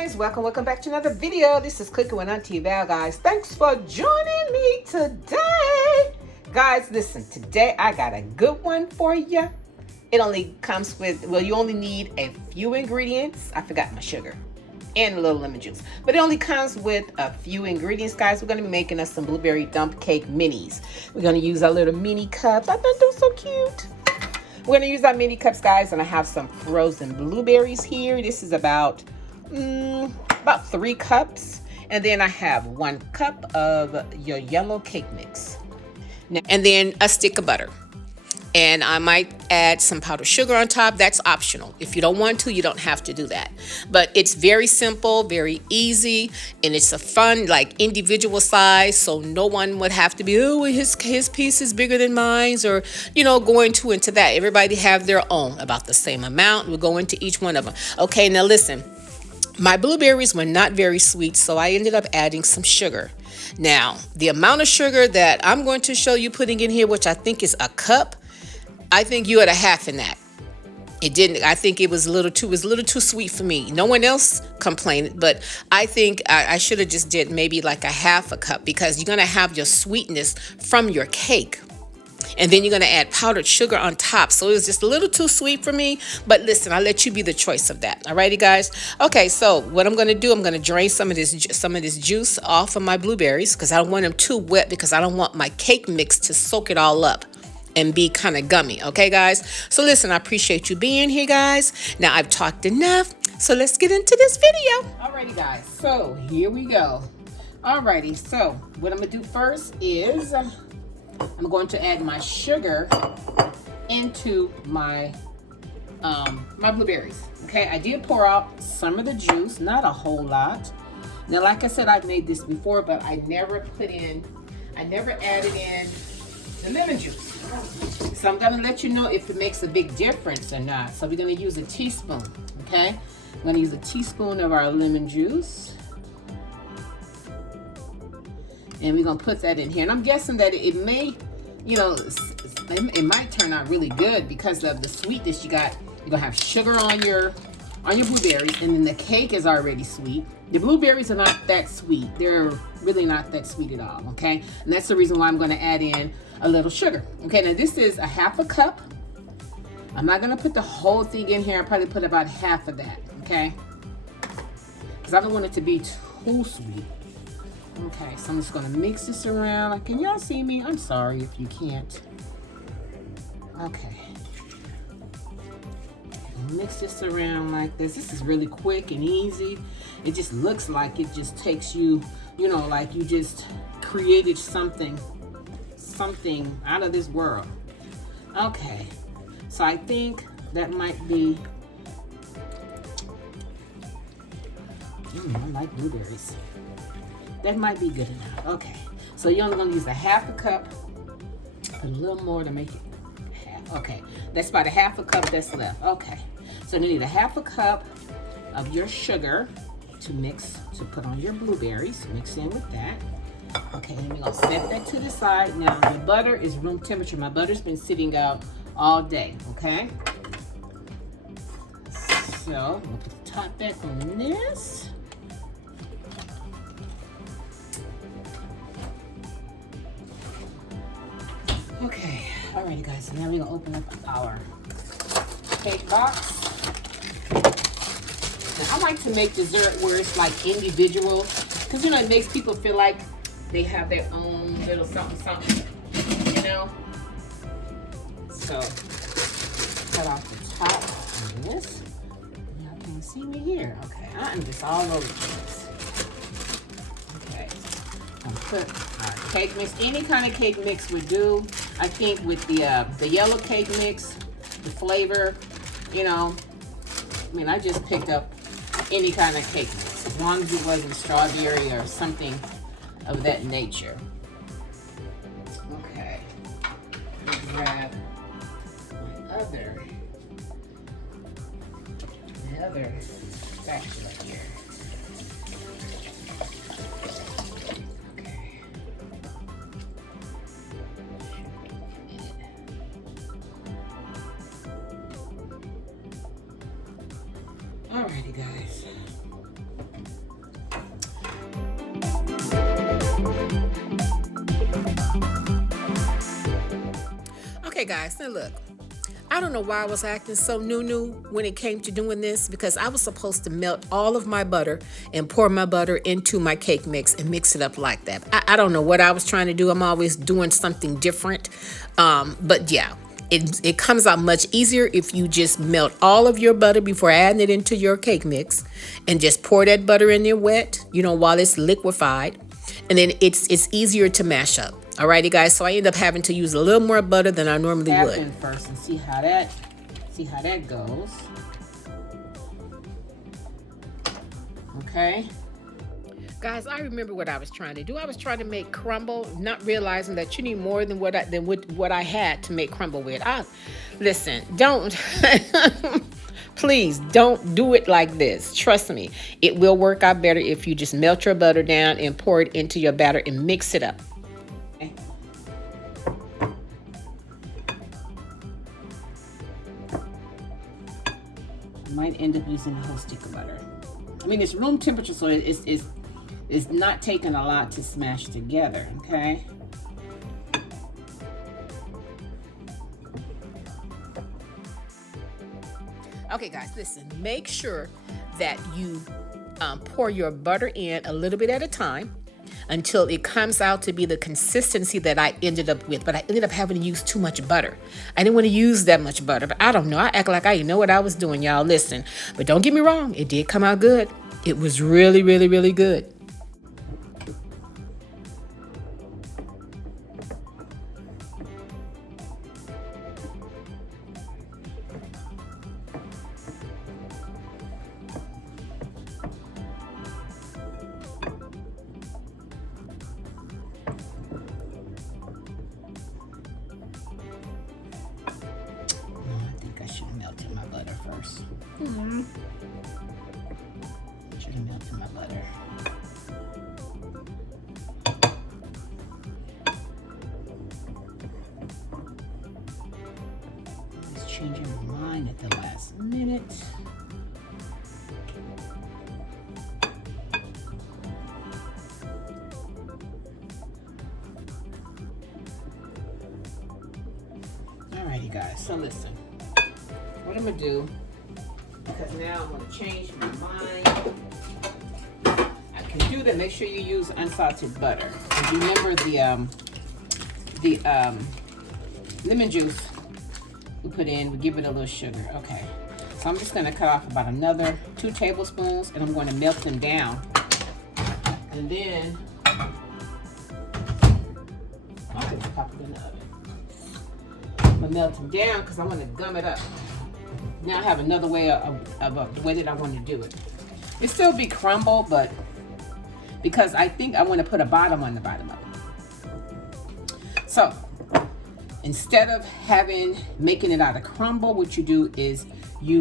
guys, welcome back to another video. This is Cooking with Auntie Val, guys. Thanks for joining me today. Guys, listen, today I got a good one for you. It only comes with, well, you only need a few ingredients. I forgot my sugar and a little lemon juice, but it only comes with a few ingredients, guys. We're going to be making us some blueberry dump cake minis. We're going to use our little mini cups. I thought they were so cute. We're going to use our mini cups, guys, and I have some frozen blueberries here. This is about 3 cups. And then I have 1 cup of your yellow cake mix. Now, and then a stick of butter. And I might add some powdered sugar on top. That's optional. If you don't want to, you don't have to do that. But it's very simple, very easy, and it's a fun, like, individual size, so no one would have to be, oh, his piece is bigger than mine, or, you know, going into that. Everybody have their own, about the same amount. We'll go into each one of them. Okay, now listen. My blueberries were not very sweet, so I ended up adding some sugar. Now, the amount of sugar that I'm going to show you putting in here, which I think is a cup, I think you had a half in that. It didn't. I think it was a little too sweet for me. No one else complained, but I think I should have just did maybe like a half a cup, because you're gonna have your sweetness from your cake, and then you're gonna add powdered sugar on top. So it was just a little too sweet for me. But listen, I'll let you be the choice of that. Alrighty, guys. Okay, so what I'm gonna do, I'm gonna drain some of this juice off of my blueberries, because I don't want them too wet, because I don't want my cake mix to soak it all up and be kind of gummy. Okay, guys? So listen, I appreciate you being here, guys. Now I've talked enough, so let's get into this video. Alrighty, guys, so here we go. Alrighty, so what I'm gonna do first is I'm going to add my sugar into my my blueberries. Okay, I did pour out some of the juice, not a whole lot. Now, like I said, I've made this before, but I never added in the lemon juice. So I'm gonna let you know if it makes a big difference or not. So we're gonna use a teaspoon, okay? I'm gonna use a teaspoon of our lemon juice. And we're gonna put that in here. And I'm guessing that it may, you know, it might turn out really good because of the sweetness you got. You're gonna have sugar on your blueberries, and then the cake is already sweet. The blueberries are not that sweet. They're really not that sweet at all, okay? And that's the reason why I'm gonna add in a little sugar. Okay, now this is a half a cup. I'm not gonna put the whole thing in here. I'll probably put about half of that, okay? Because I don't want it to be too sweet. Okay, so I'm just gonna mix this around. Can y'all see me? I'm sorry if you can't. Okay. Mix this around like this. This is really quick and easy. It just looks like it just takes you, you know, like you just created something out of this world. Okay, so I think that might be, I like blueberries. That might be good enough. Okay, so you're only gonna use a half a cup, a little more to make it half. Okay, that's about a half a cup that's left. Okay, so you need a half a cup of your sugar to put on your blueberries. Mix in with that. Okay, and we're gonna set that to the side. Now the butter is room temperature. My butter's been sitting out all day, okay? So I'm gonna put the top back on this. Okay, alrighty, guys, so now we're gonna open up our cake box. Now, I like to make dessert where it's like individual, because, you know, it makes people feel like they have their own little something, you know? So, cut off the top of this. Y'all can see me here. Okay, I'm just all over the place. Okay, I'm gonna put our cake mix. Any kind of cake mix would do. I think with the yellow cake mix, the flavor, you know, I mean, I just picked up any kind of cake mix, as long as it wasn't strawberry or something of that nature. Okay, grab my other spatula here. Okay. Alrighty, guys. Okay, guys, now look. I don't know why I was acting so new when it came to doing this, because I was supposed to melt all of my butter and pour my butter into my cake mix and mix it up like that. I don't know what I was trying to do. I'm always doing something different. But yeah, it comes out much easier if you just melt all of your butter before adding it into your cake mix and just pour that butter in there wet, while it's liquefied. And then it's easier to mash up. Alrighty, guys. So I end up having to use a little more butter than I normally would. In first and see how that goes. Okay. Guys, I remember what I was trying to do. I was trying to make crumble, not realizing that you need more than what I had to make crumble with. Listen, don't. Please don't do it like this. Trust me, it will work out better if you just melt your butter down and pour it into your batter and mix it up. Okay. I might end up using a whole stick of butter. I mean, it's room temperature, so it's not taking a lot to smash together, okay? Okay, guys, listen, make sure that you pour your butter in a little bit at a time until it comes out to be the consistency that I ended up with. But I ended up having to use too much butter. I didn't want to use that much butter, but I don't know. I act like I didn't know what I was doing, y'all. Listen, but don't get me wrong. It did come out good. It was really, really, really good. First. Should have melted my butter. I was changing my mind at the last minute. Alrighty, guys. So listen. What I'm gonna do, because now I'm gonna change my mind. I can do that. Make sure you use unsalted butter. And remember the lemon juice we put in. We give it a little sugar. Okay. So I'm just gonna cut off about another 2 tablespoons, and I'm going to melt them down. And then I'll just pop it in the oven. I'm gonna melt them down because I want to gum it up. Now I have another way of the way that I want to do it. It still be crumble, but because I think I want to put a bottom on the bottom of it. So instead of making it out of crumble, what you do is you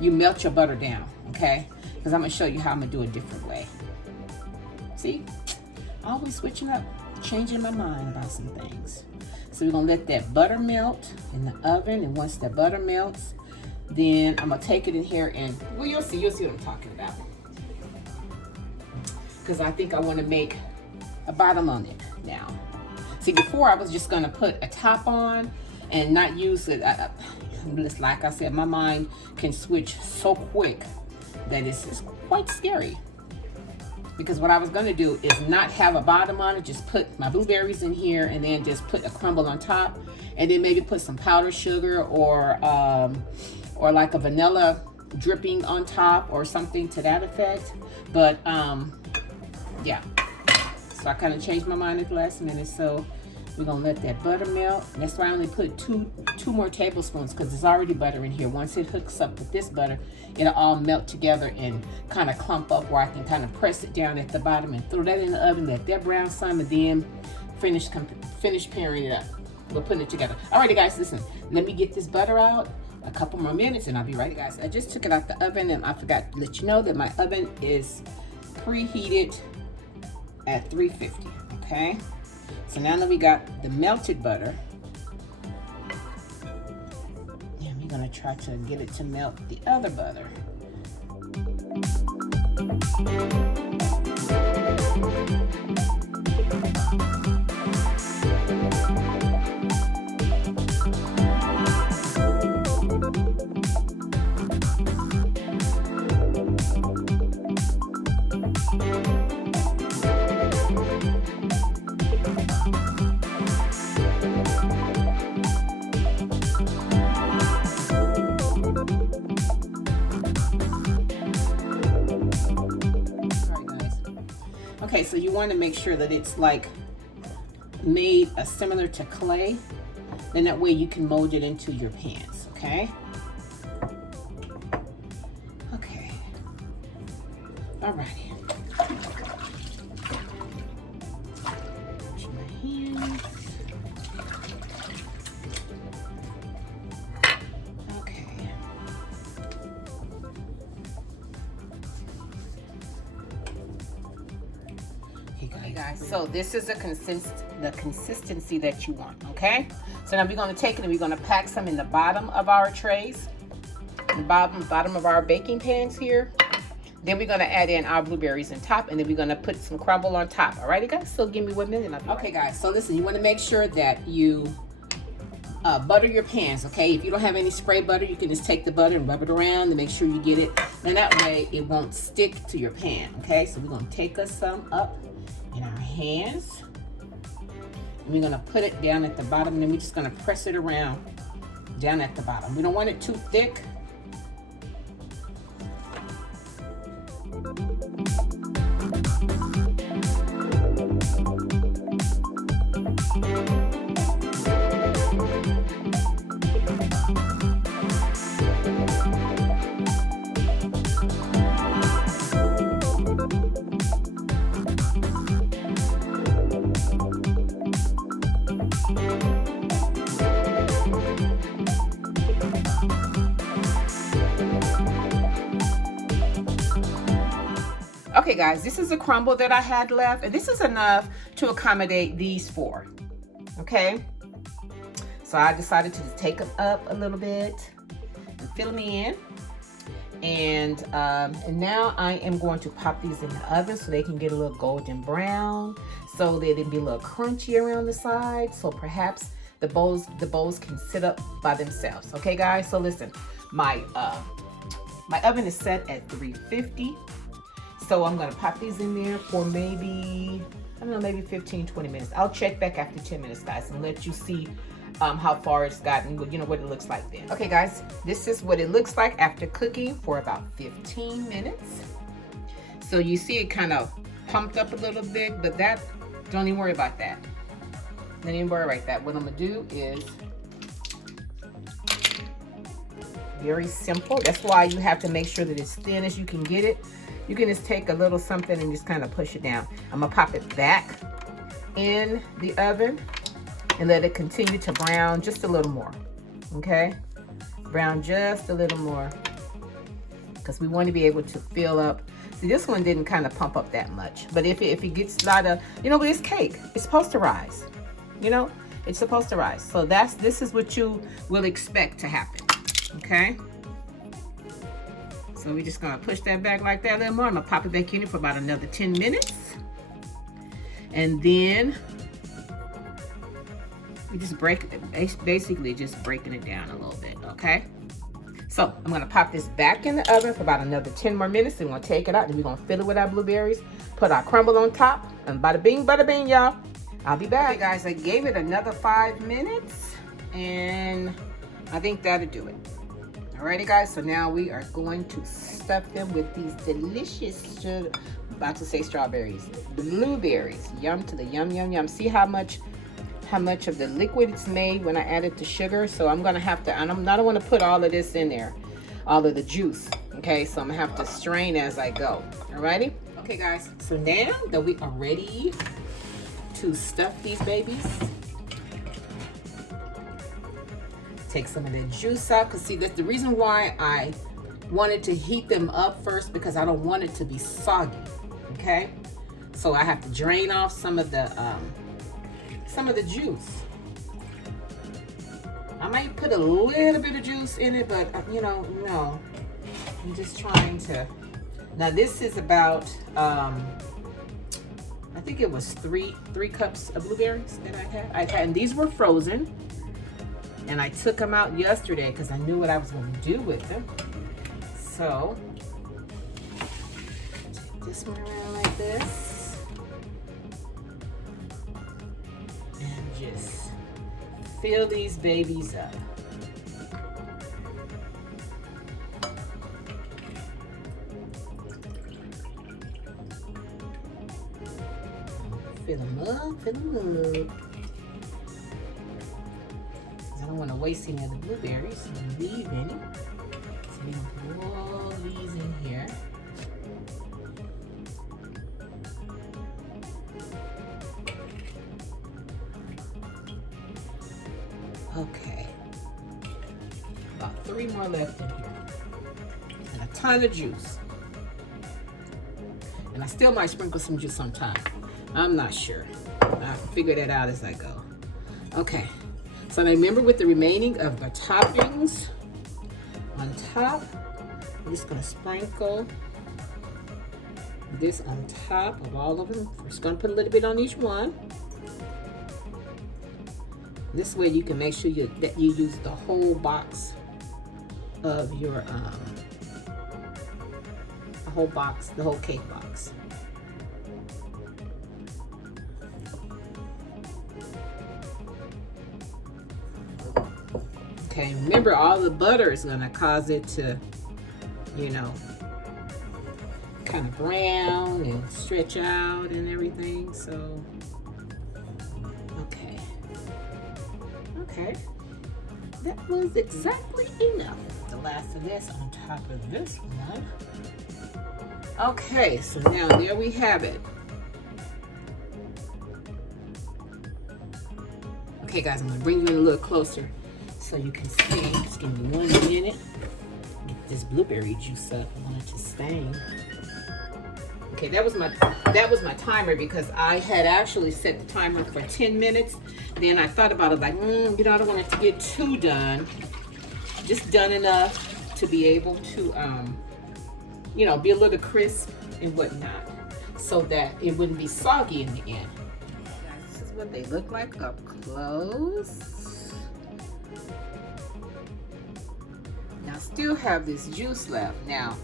melt your butter down, okay? Because I'm gonna show you how I'm gonna do it a different way. See, always switching up, changing my mind about some things. So we're gonna let that butter melt in the oven, and once that butter melts, then I'm gonna take it in here and, well, you'll see what I'm talking about. Because I think I wanna make a bottom on it now. See, before I was just gonna put a top on and not use it. Like I said, my mind can switch so quick that it's quite scary. Because what I was going to do is not have a bottom on it, just put my blueberries in here and then just put a crumble on top, and then maybe put some powdered sugar or like a vanilla dripping on top or something to that effect. But yeah, so I kind of changed my mind at the last minute. So we're gonna let that butter melt. That's why I only put two more tablespoons, because there's already butter in here. Once it hooks up with this butter, it'll all melt together and kind of clump up where I can kind of press it down at the bottom and throw that in the oven, let that brown some, and then finish pairing it up. We're putting it together. Alrighty, guys, listen. Let me get this butter out a couple more minutes and I'll be ready, guys. I just took it out the oven, and I forgot to let you know that my oven is preheated at 350. Okay. So now that we got the melted butter, and we're gonna try to get it to melt the other butter. Okay, so you want to make sure that it's like made similar to clay. Then that way you can mold it into your pans, okay? Okay. Alrighty. Wash my hands. Okay. Okay guys, so this is the consistency that you want, okay? So now we're gonna take it and we're gonna pack some in the bottom of our trays, the bottom of our baking pans here. Then we're gonna add in our blueberries on top, and then we're gonna put some crumble on top. Alrighty guys, so give me 1 minute and I'll be right. Okay guys, so listen, you wanna make sure that you butter your pans, okay? If you don't have any spray butter, you can just take the butter and rub it around to make sure you get it. And that way it won't stick to your pan, okay? So we're gonna take us some up in our hands. And we're gonna put it down at the bottom, and then we're just gonna press it around down at the bottom. We don't want it too thick. Okay guys, this is a crumble that I had left, and this is enough to accommodate these four, okay? So I decided to just take them up a little bit and fill them in. And now I am going to pop these in the oven so they can get a little golden brown, so that it'll be a little crunchy around the side, so perhaps the bowls can sit up by themselves. Okay guys, so listen, my oven is set at 350. So I'm gonna pop these in there for maybe, I don't know, maybe 15-20 minutes. I'll check back after 10 minutes, guys, and let you see how far it's gotten, you know, what it looks like then. Okay guys, this is what it looks like after cooking for about 15 minutes. So you see it kind of pumped up a little bit, but that, don't even worry about that. Don't even worry about that. What I'm gonna do is very simple. That's why you have to make sure that it's thin as you can get it. You can just take a little something and just kind of push it down. I'm gonna pop it back in the oven and let it continue to brown just a little more, okay? Brown just a little more, because we want to be able to fill up. See, this one didn't kind of pump up that much, but if it gets a lot of, you know, it's cake. It's supposed to rise, you know? It's supposed to rise. So this is what you will expect to happen, okay? So we're just gonna push that back like that a little more. I'm gonna pop it back in it for about another 10 minutes. And then we just basically just breaking it down a little bit, okay? So I'm gonna pop this back in the oven for about another 10 more minutes. Then we're gonna take it out, and we're gonna fill it with our blueberries, put our crumble on top, and bada bing, y'all. I'll be back. Okay guys, I gave it another 5 minutes, and I think that'll do it. Alrighty guys, so now we are going to stuff them with these delicious, about to say strawberries, blueberries. Yum to the yum, yum, yum. See how much of the liquid it's made when I added the sugar? So I'm gonna have to, and I don't wanna put all of this in there, all of the juice, okay? So I'm gonna have to strain as I go, alrighty? Okay guys, so now that we are ready to stuff these babies, take some of the juice out, because see, that's the reason why I wanted to heat them up first, because I don't want it to be soggy, okay? So I have to drain off some of the juice. I might put a little bit of juice in it, but you know, no. I'm just trying to. Now this is about, I think it was three cups of blueberries that I had, and these were frozen. And I took them out yesterday because I knew what I was going to do with them. So, this one around like this. And just fill these babies up. Fill them up, fill them up. I don't want to waste any of the blueberries, so I'm gonna leave any. So we're gonna put all these in here. Okay. About 3 more left in here. And a ton of juice. And I still might sprinkle some juice on top. I'm not sure. I'll figure that out as I go. Okay. So remember, with the remaining of the toppings on top, I'm just gonna sprinkle this on top of all of them. We're just gonna put a little bit on each one. This way you can make sure that you use the whole box of your, the whole cake box. Okay, remember, all the butter is gonna cause it to, you know, kind of brown and stretch out and everything, so, okay. Okay, that was exactly enough. The last of this on top of this one. Okay, so now there we have it. Okay guys, I'm gonna bring you in a little closer so you can see. Just give me 1 minute. Get this blueberry juice up. I want it to stain. Okay, that was my timer, because I had actually set the timer for 10 minutes. Then I thought about it, like, you know, I don't want it to get too done. Just done enough to be able to, you know, be a little crisp and whatnot, so that it wouldn't be soggy in the end. Guys, this is what they look like up close. Now, I still have this juice left. Now,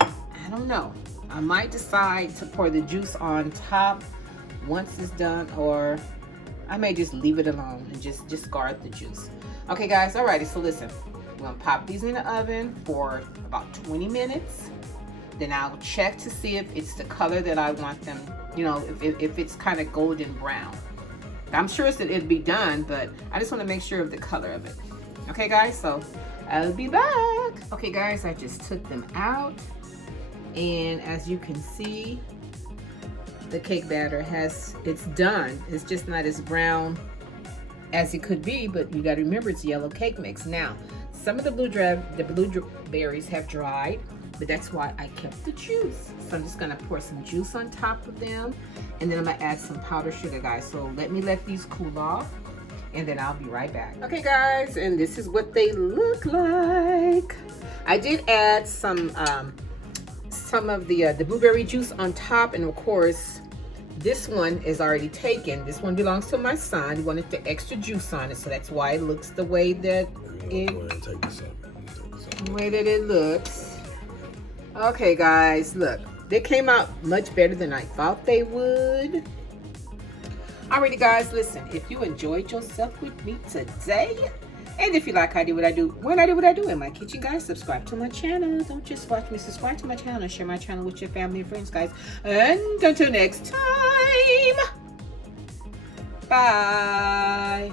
I don't know. I might decide to pour the juice on top once it's done, or I may just leave it alone and just discard the juice. Okay guys, alrighty, so listen. We're gonna pop these in the oven for about 20 minutes. Then I'll check to see if it's the color that I want them, you know, if it's kind of golden brown. I'm sure it'd be done, but I just want to make sure of the color of it. Okay guys, so I'll be back. Okay guys, I just took them out. And as you can see, the cake batter it's done. It's just not as brown as it could be, but you got to remember it's yellow cake mix. Now, some of the blueberries have dried, but that's why I kept the juice. So I'm just gonna pour some juice on top of them, and then I'm gonna add some powdered sugar, guys. So let these cool off, and then I'll be right back. Okay guys, and this is what they look like. I did add some of the blueberry juice on top, and of course this one is already taken. This one belongs to my son. He wanted the extra juice on it, so that's why it looks the way that it looks. Okay guys, look, they came out much better than I thought they would. Alrighty guys, listen, if you enjoyed yourself with me today, and if you like how I do what I do, when I do what I do in my kitchen, guys, subscribe to my channel. Don't just watch me, subscribe to my channel and share my channel with your family and friends, guys. And until next time, bye.